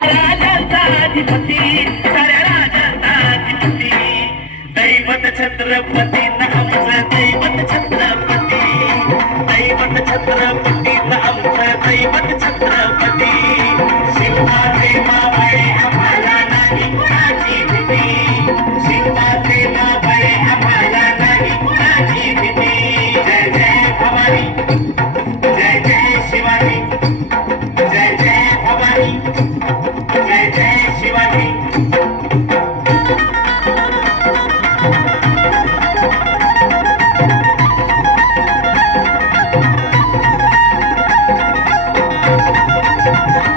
राजाधिपती राजाधिपती दैवत छत्रपती नामचा दैवत छत्रपती. दैवत छत्रपती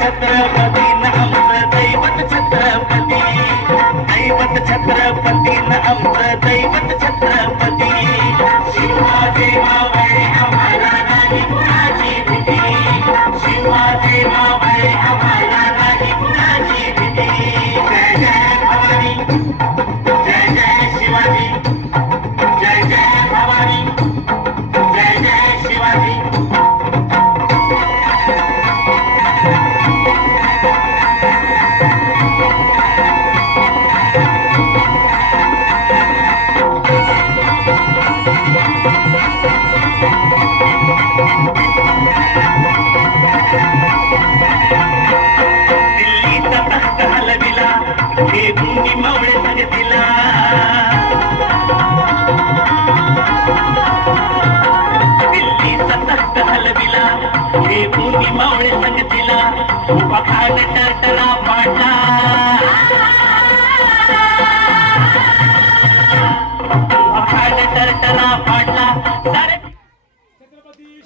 நட்சத்திரம் நட்சத்திரம் हे पूर्वी मावळे संगतीला तर टरटरा